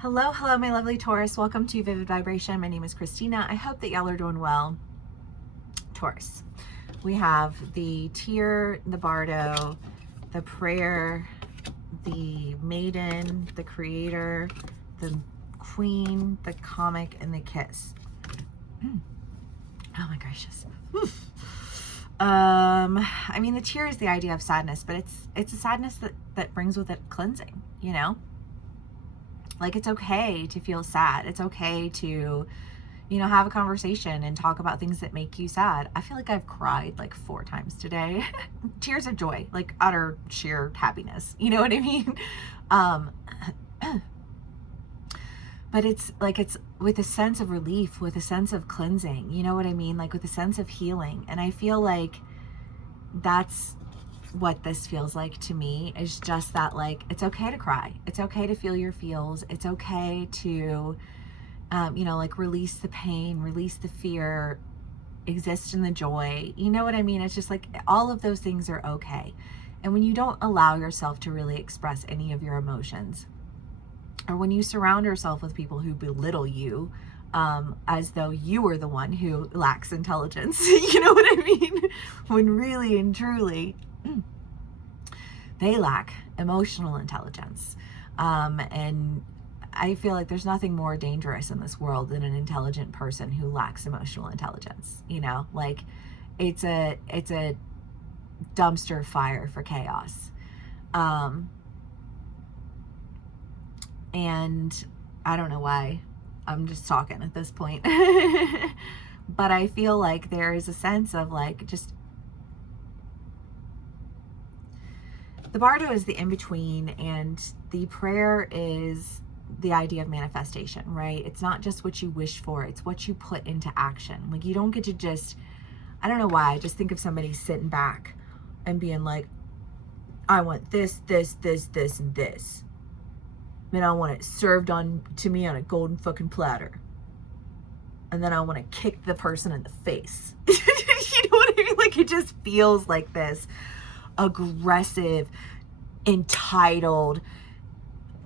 Hello, hello, my lovely Taurus. Welcome to Vivid Vibration. My name is Christina. I hope that y'all are doing well. Taurus. We have the tear, the bardo, the prayer, the maiden, the creator, the queen, the comic, and the kiss. Oh my gracious. I mean, the tear is the idea of sadness, but it's a sadness that brings with it cleansing, you know? Like, it's okay to feel sad. It's okay to, have a conversation and talk about things that make you sad. I feel like I've cried like 4 times today. Tears of joy, like utter sheer happiness. You know what I mean? But it's with a sense of relief, with a sense of cleansing. You know what I mean? Like with a sense of healing. And I feel like that's what this feels like to me, is just that, like, it's okay to cry. It's okay to feel your feels. It's okay to, like release the pain, release the fear, exist in the joy. You know what I mean? It's just like all of those things are okay. And when you don't allow yourself to really express any of your emotions, or when you surround yourself with people who belittle you, as though you were the one who lacks intelligence, you know what I mean? When really and truly, they lack emotional intelligence. And I feel like there's nothing more dangerous in this world than an intelligent person who lacks emotional intelligence. Like it's a dumpster fire for chaos. And I don't know why I'm just talking at this point. But I feel like there is a sense of like, just the bardo is the in-between, and the prayer is the idea of manifestation, right? It's not just what you wish for, it's what you put into action. Like, you don't get to just, I don't know why, I just think of somebody sitting back and being like, I want this, this, this, this, and this. And I want it served to me on a golden fucking platter. And then I want to kick the person in the face. You know what I mean? Like, it just feels like this aggressive, entitled,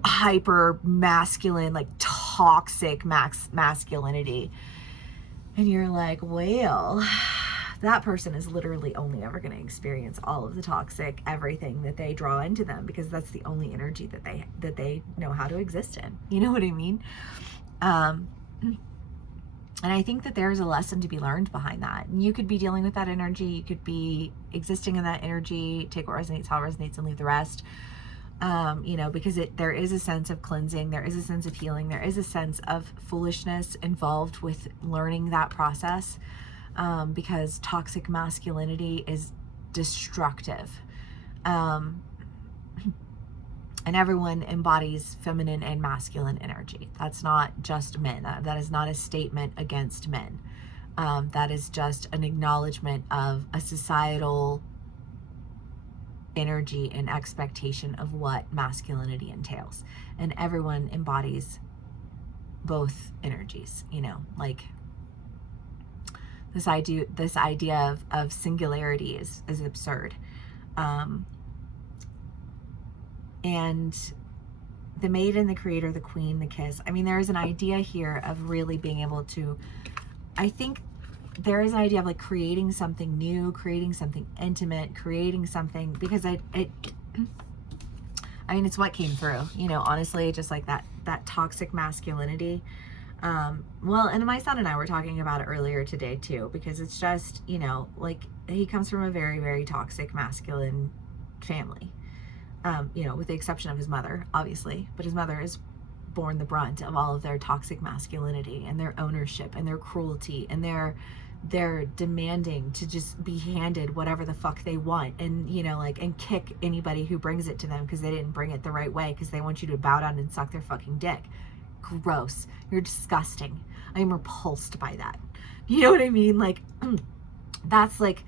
hyper masculine, like toxic masculinity. And you're like, well, that person is literally only ever going to experience all of the toxic everything that they draw into them, because that's the only energy that they know how to exist in. You know what I mean? And I think that there's a lesson to be learned behind that. And you could be dealing with that energy. You could be existing in that energy. Take what resonates, how it resonates, and leave the rest. Because there is a sense of cleansing. There is a sense of healing. There is a sense of foolishness involved with learning that process. Because toxic masculinity is destructive. And everyone embodies feminine and masculine energy. That's not just men. That is not a statement against men. That is just an acknowledgement of a societal energy and expectation of what masculinity entails. And everyone embodies both energies, like this idea of singularity is absurd. And the maiden, the creator, the queen, the kiss. I mean, there is an idea here of really being able to, I think there is an idea of like creating something new, creating something intimate, creating something, because I mean, it's what came through, honestly, just like that toxic masculinity. Well, and my son and I were talking about it earlier today too, because it's just, like, he comes from a very, very toxic masculine family. With the exception of his mother, obviously, but his mother has borne the brunt of all of their toxic masculinity and their ownership and their cruelty and their demanding to just be handed whatever the fuck they want, and and kick anybody who brings it to them because they didn't bring it the right way, because they want you to bow down and suck their fucking dick. Gross. You're disgusting. I am repulsed by that. You know what I mean? Like, that's like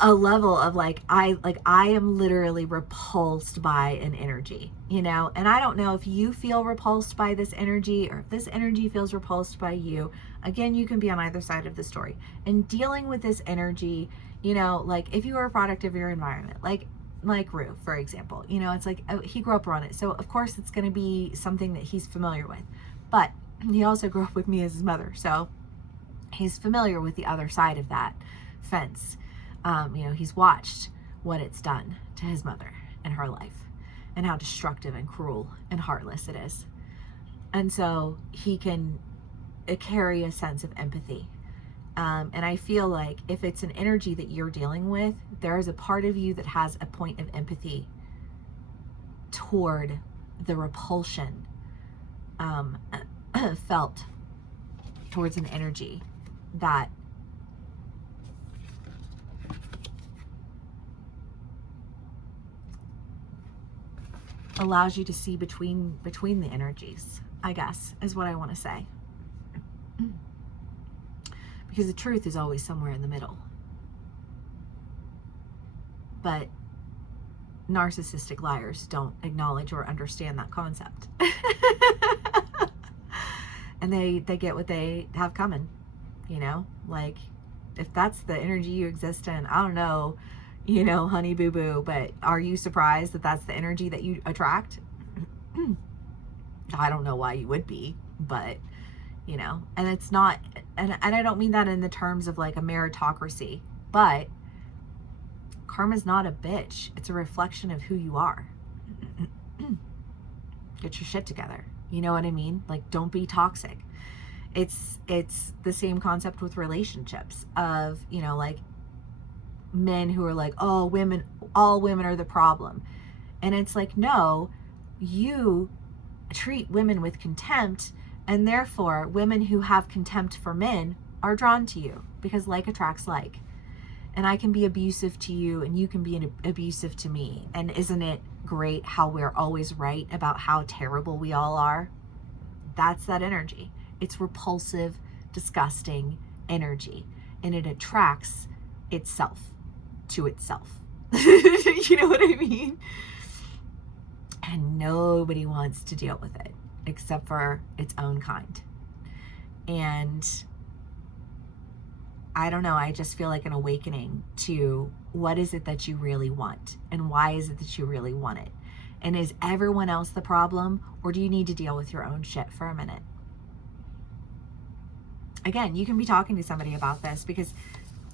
a level of like I am literally repulsed by an energy, and I don't know if you feel repulsed by this energy or if this energy feels repulsed by you. Again, you can be on either side of the story. And dealing with this energy, like, if you are a product of your environment, like like Rue, for example, you know, it's like, he grew up around it. So of course it's going to be something that he's familiar with, but he also grew up with me as his mother. So he's familiar with the other side of that fence. You know, he's watched what it's done to his mother in her life and how destructive and cruel and heartless it is. And so he can carry a sense of empathy. And I feel like if it's an energy that you're dealing with, there is a part of you that has a point of empathy toward the repulsion felt towards an energy that allows you to see between the energies, I guess, is what I want to say. Because the truth is always somewhere in the middle. But narcissistic liars don't acknowledge or understand that concept. And they get what they have coming, you know? Like, if that's the energy you exist in, I don't know, you know, honey boo boo, but are you surprised that that's the energy that you attract? I don't know why you would be, but you know, and it's not, and I don't mean that in the terms of like a meritocracy, but karma's not a bitch. It's a reflection of who you are. Get your shit together. You know what I mean? Like, don't be toxic. It's the same concept with relationships of, you know, like men who are like, oh, all women are the problem. And it's like, no, you treat women with contempt, and therefore women who have contempt for men are drawn to you, because like attracts like. And I can be abusive to you and you can be abusive to me. And isn't it great how we're always right about how terrible we all are? That's that energy. It's repulsive, disgusting energy, and it attracts itself to itself. You know what I mean? And nobody wants to deal with it except for its own kind. And I don't know, I just feel like an awakening to what is it that you really want, and why is it that you really want it? And is everyone else the problem, or do you need to deal with your own shit for a minute? Again, you can be talking to somebody about this, because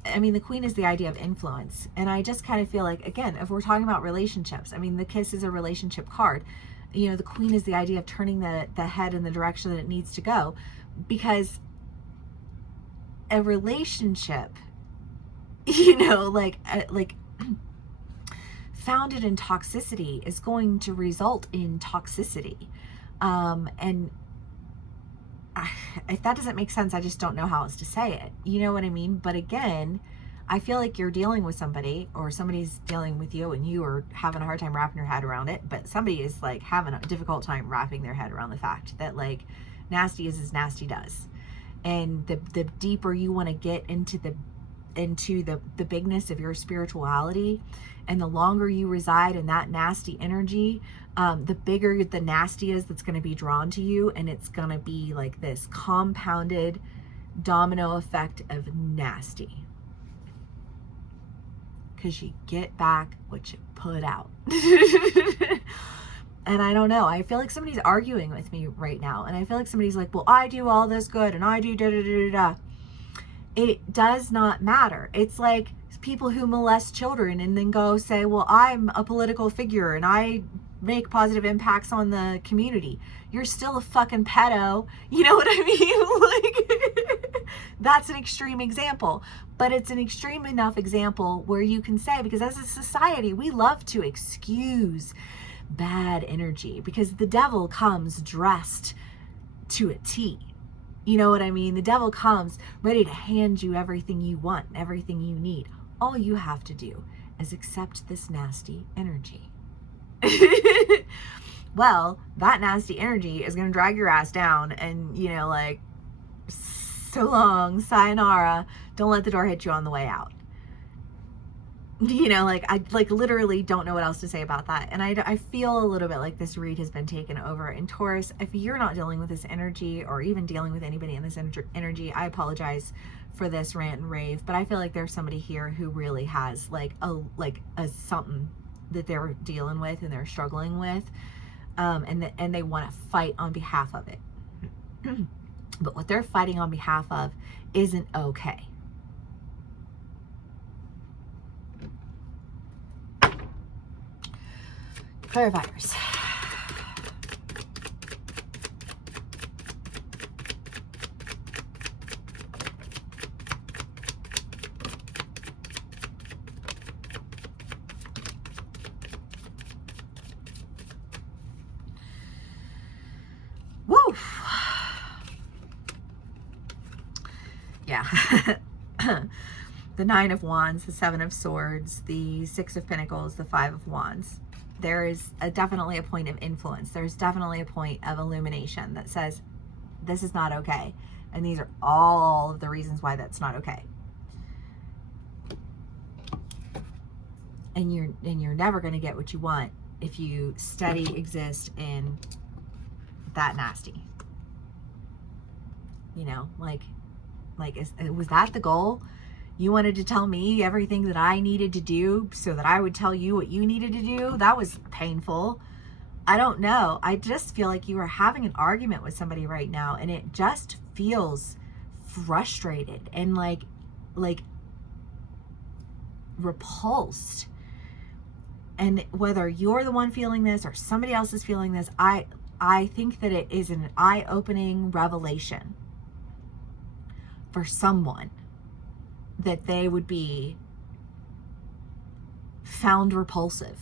I mean, the queen is the idea of influence. And I just kind of feel like, again, if we're talking about relationships, I mean, the kiss is a relationship card. You know, the queen is the idea of turning the head in the direction that it needs to go, because a relationship, you know, like founded in toxicity is going to result in toxicity. And if that doesn't make sense, I just don't know how else to say it. You know what I mean? But again, I feel like you're dealing with somebody, or somebody's dealing with you, and you are having a hard time wrapping your head around it. But somebody is like having a difficult time wrapping their head around the fact that like nasty is as nasty does. And the deeper you want to get into the bigness of your spirituality, and the longer you reside in that nasty energy, the bigger the nasty is that's going to be drawn to you. And it's going to be like this compounded domino effect of nasty, because you get back what you put out. And I don't know, I feel like somebody's arguing with me right now, and I feel like somebody's like, well, I do all this good and I do da da da da da. It does not matter. It's like people who molest children and then go say, well, I'm a political figure and I make positive impacts on the community. You're still a fucking pedo. You know what I mean? Like, that's an extreme example, but it's an extreme enough example where you can say, because as a society, we love to excuse bad energy, because the devil comes dressed to a T. You know what I mean? The devil comes ready to hand you everything you want, everything you need. All you have to do is accept this nasty energy. Well, that nasty energy is going to drag your ass down, and, you know, like, so long, sayonara, don't let the door hit you on the way out. You know, like, I literally don't know what else to say about that. And I feel a little bit like this read has been taken over. And Taurus, if you're not dealing with this energy, or even dealing with anybody in this energy, I apologize for this rant and rave, but I feel like there's somebody here who really has like a something that they're dealing with and they're struggling with, and they want to fight on behalf of it. But what they're fighting on behalf of isn't okay. Clarifiers. Woo! Yeah. The Nine of Wands, the Seven of Swords, the Six of Pentacles, the Five of Wands. There is definitely a point of influence. There's definitely a point of illumination that says, this is not okay. And these are all of the reasons why that's not okay. And you're never going to get what you want if you steady exist in that nasty. You know, was that the goal? You wanted to tell me everything that I needed to do so that I would tell you what you needed to do? That was painful. I don't know. I just feel like you are having an argument with somebody right now, and it just feels frustrated and like repulsed. And whether you're the one feeling this or somebody else is feeling this, I think that it is an eye-opening revelation for someone that they would be found repulsive.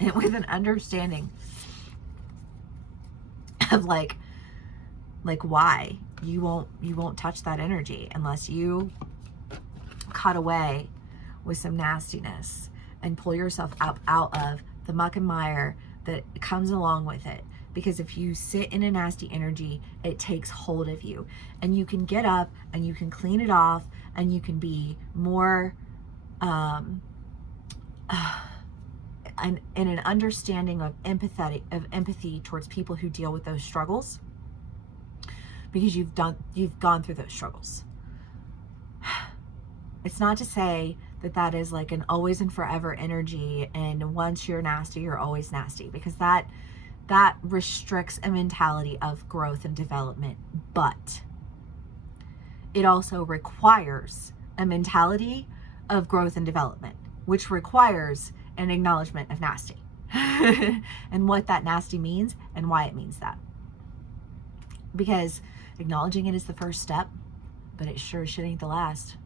And with an understanding of like why you won't touch that energy unless you cut away with some nastiness and pull yourself up out of the muck and mire that comes along with it. Because if you sit in a nasty energy, it takes hold of you, and you can get up and you can clean it off, and you can be more in an understanding of empathy towards people who deal with those struggles, because you've gone through those struggles. It's not to say that is like an always and forever energy, and once you're nasty, you're always nasty, because that restricts a mentality of growth and development. But it also requires a mentality of growth and development, which requires an acknowledgement of nasty and what that nasty means and why it means that. Because acknowledging it is the first step, but it sure shit ain't the last.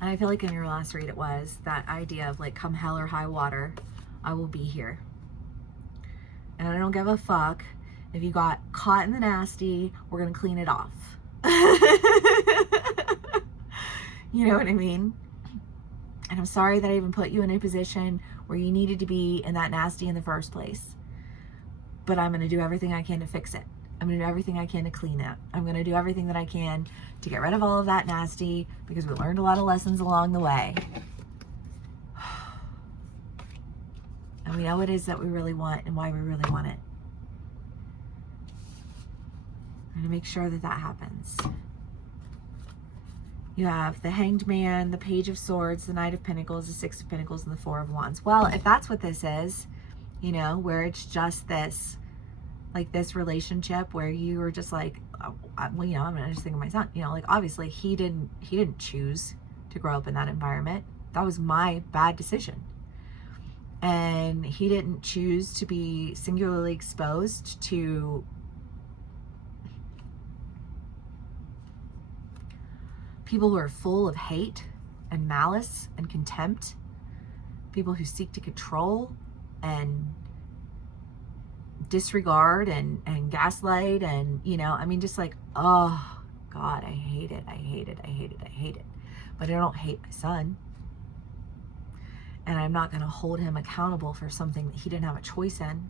And I feel like in your last read, it was that idea of like, come hell or high water, I will be here. And I don't give a fuck if you got caught in the nasty, we're going to clean it off. You know what I mean? And I'm sorry that I even put you in a position where you needed to be in that nasty in the first place. But I'm going to do everything I can to fix it. I'm going to do everything I can to clean it. I'm going to do everything that I can to get rid of all of that nasty, because we learned a lot of lessons along the way. And we know what it is that we really want and why we really want it. I'm going to make sure that that happens. You have the Hanged Man, the Page of Swords, the Knight of Pentacles, the Six of Pentacles, and the Four of Wands. Well, if that's what this is, you know, where it's just this, like this relationship where you were just like, well, you know, I'm gonna just think of my son, you know, like obviously he didn't choose to grow up in that environment. That was my bad decision. And he didn't choose to be singularly exposed to people who are full of hate and malice and contempt, people who seek to control and disregard and gaslight, and you know, I mean, just like, oh God, I hate it. But I don't hate my son, and I'm not going to hold him accountable for something that he didn't have a choice in.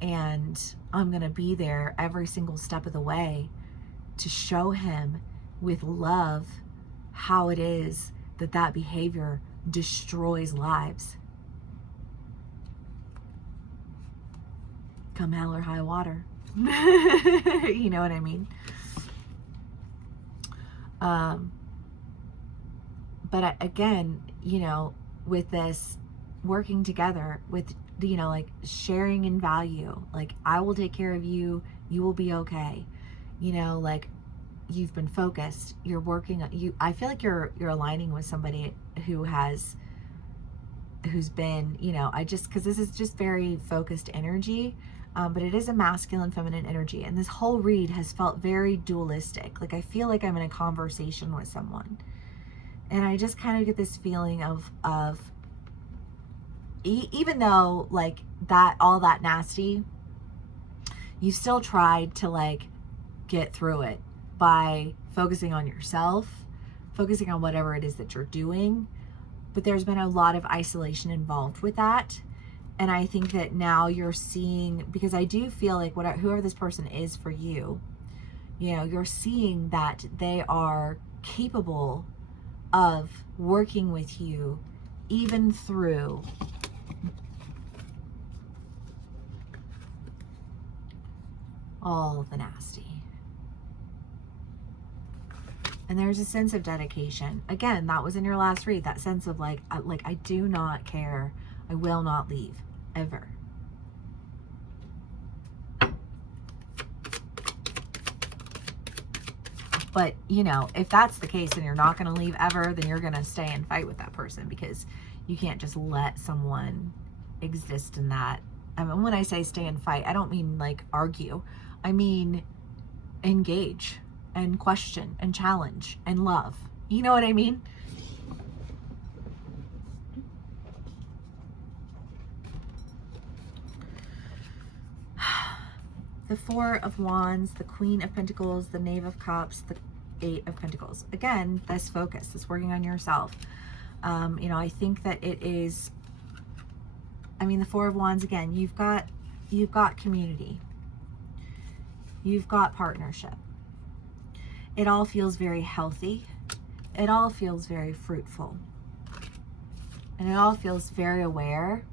and I'm going to be there every single step of the way to show him with love how it is that that behavior destroys lives. Come hell or high water. You know what I mean? But again, you know, with this working together, with, you know, like sharing in value, like I will take care of you, you will be okay. You know, like you've been focused, you're working, I feel like you're aligning with somebody who's been, you know, because this is just very focused energy, but it is a masculine, feminine energy. And this whole read has felt very dualistic. Like I feel like I'm in a conversation with someone. And I just kind of get this feeling of even though like that, all that nasty, you still tried to like get through it by focusing on yourself, focusing on whatever it is that you're doing. But there's been a lot of isolation involved with that. And I think that now you're seeing, because I do feel like whoever this person is for you, you know, you're seeing that they are capable of working with you even through all of the nasty. And there's a sense of dedication. Again, that was in your last read, that sense of like I do not care. I will not leave ever. But, you know, if that's the case and you're not going to leave ever, then you're going to stay and fight with that person, because you can't just let someone exist in that. I mean, when I say stay and fight, I don't mean like argue. I mean engage and question and challenge and love. You know what I mean? The Four of Wands, the Queen of Pentacles, the Knave of Cups, the Eight of Pentacles. Again, this focus, this working on yourself. You know, I think that it is, I mean, the Four of Wands, again, you've got community. You've got partnership. It all feels very healthy. It all feels very fruitful. And it all feels very aware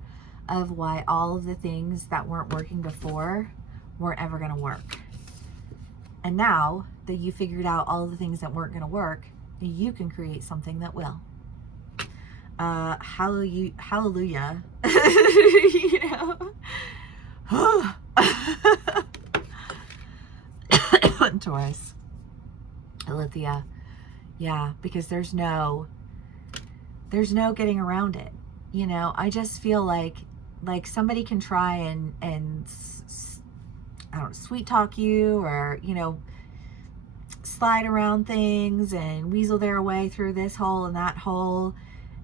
of why all of the things that weren't working before weren't ever going to work. And now that you figured out all of the things that weren't going to work, you can create something that will. Hallelujah. You know? Taurus. Alithia. Yeah, because there's no getting around it. You know, I just feel like somebody can try and I don't know, sweet talk you, or, you know, slide around things and weasel their way through this hole and that hole.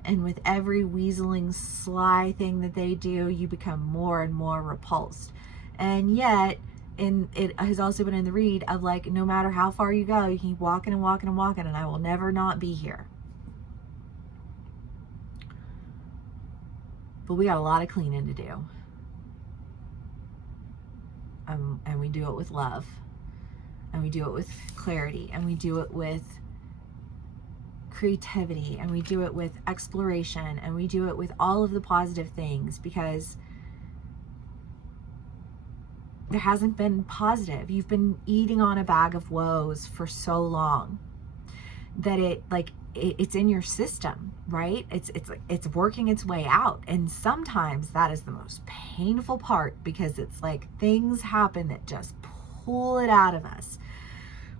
And with every weaseling, sly thing that they do, you become more and more repulsed. And yet, it has also been in the read of like, no matter how far you go, you keep walking and walking and walking, and I will never not be here. But we got a lot of cleaning to do. And we do it with love, and we do it with clarity, and we do it with creativity, and we do it with exploration, and we do it with all of the positive things, because there hasn't been positive. You've been eating on a bag of woes for so long that it's in your system, right? It's working its way out. And sometimes that is the most painful part, because it's like things happen that just pull it out of us,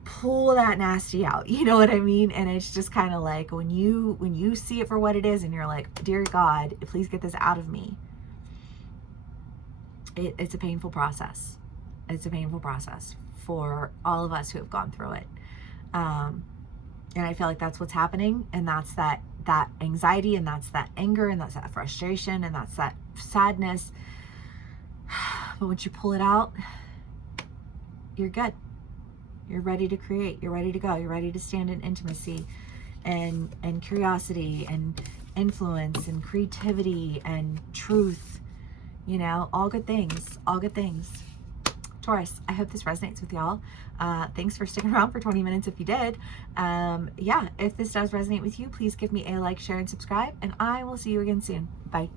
pull that nasty out. You know what I mean? And it's just kind of like when you see it for what it is, and you're like, dear God, please get this out of me. It's a painful process. It's a painful process for all of us who have gone through it. And I feel like that's what's happening. And that's that anxiety, and that's that anger, and that's that frustration, and that's that sadness. But once you pull it out, you're good. You're ready to create. You're ready to go. You're ready to stand in intimacy and curiosity and influence and creativity and truth. you know, all good things, all good things. Taurus, I hope this resonates with y'all. Thanks for sticking around for 20 minutes if you did. Yeah, if this does resonate with you, please give me a like, share, and subscribe, and I will see you again soon. Bye.